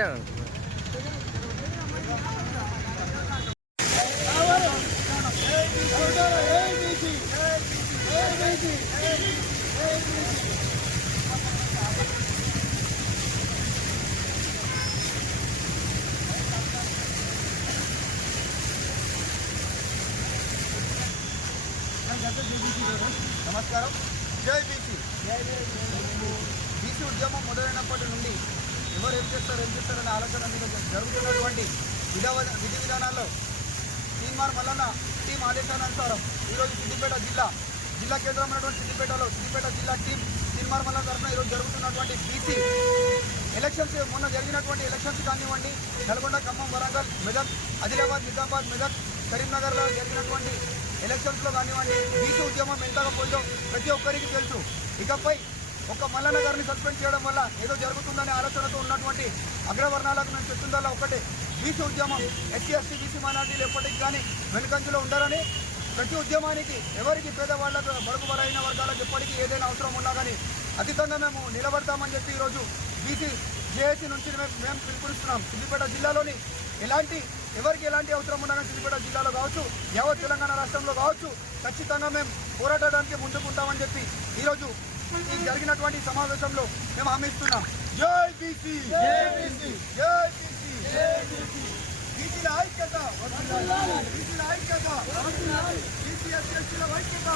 Camera నమస్కారం. జై BC. BC ఉద్యమం మొదలైనప్పటి నుండి ఎవరు ఏం చేస్తారనే ఆలోచన మీద జరుగుతున్నటువంటి విధి విధానాల్లో తీన్మార్ మల్లన్న టీం ఆదేశానుసారం ఈరోజు సిద్దిపేట జిల్లా కేంద్రమైనటువంటి సిద్దిపేట జిల్లా టీం తీన్మార్ మల్లన్న తరఫున ఈరోజు జరుగుతున్నటువంటి బీసీ ఎలక్షన్స్, మొన్న జరిగినటువంటి ఎలక్షన్స్ కానివ్వండి, నల్గొండ, ఖమ్మం, వరంగల్, మెదక్, ఆదిలాబాద్, నిజామాబాద్, మెదక్, కరీంనగర్లో జరిగినటువంటి ఎలక్షన్స్లో కానివ్వండి, బీసీ ఉద్యమం ఎంతగా పోయిందో ప్రతి ఒక్కరికి తెలుసు. ఇకపై ఒక మల్లన్న గారిని సస్పెండ్ చేయడం వల్ల ఏదో జరుగుతుందనే ఆలోచనతో ఉన్నటువంటి అగ్రవర్ణాలకు మేము చెప్తుందల్లా ఒకటే, బీసీ ఉద్యమం ఎస్సీ, ఎస్టీ, బీసీ మైనార్టీలు ఎప్పటికీ కానీ వెనుకంజలో ఉండాలని, ప్రతి ఉద్యమానికి ఎవరికి పేదవాళ్ళకు, బడుగు బలైన వర్గాలకు ఎప్పటికీ ఏదైనా అవసరం ఉన్నా కానీ అతీతంగా మేము నిలబడతామని చెప్పి ఈరోజు బీసీ జేఏసీ నుంచి మేము పిలుపునిస్తున్నాం. సిద్దిపేట జిల్లాలోని ఎవరికి ఎలాంటి అవసరం ఉన్నా కానీ సిద్దిపేట జిల్లాలో కావచ్చు, యావత్ తెలంగాణ రాష్ట్రంలో కావచ్చు, ఖచ్చితంగా మేము పోరాడడానికి ముందుకుంటామని చెప్పి ఈరోజు ఈ జరిగినటువంటి సమావేశంలో మేము హామీ ఇస్తున్నాం. జై బీసీ, జై బీసీ, బీసీల ఐక్యత, బీసీల ఐక్యత, బీసీ ఎస్సీల ఐక్యత.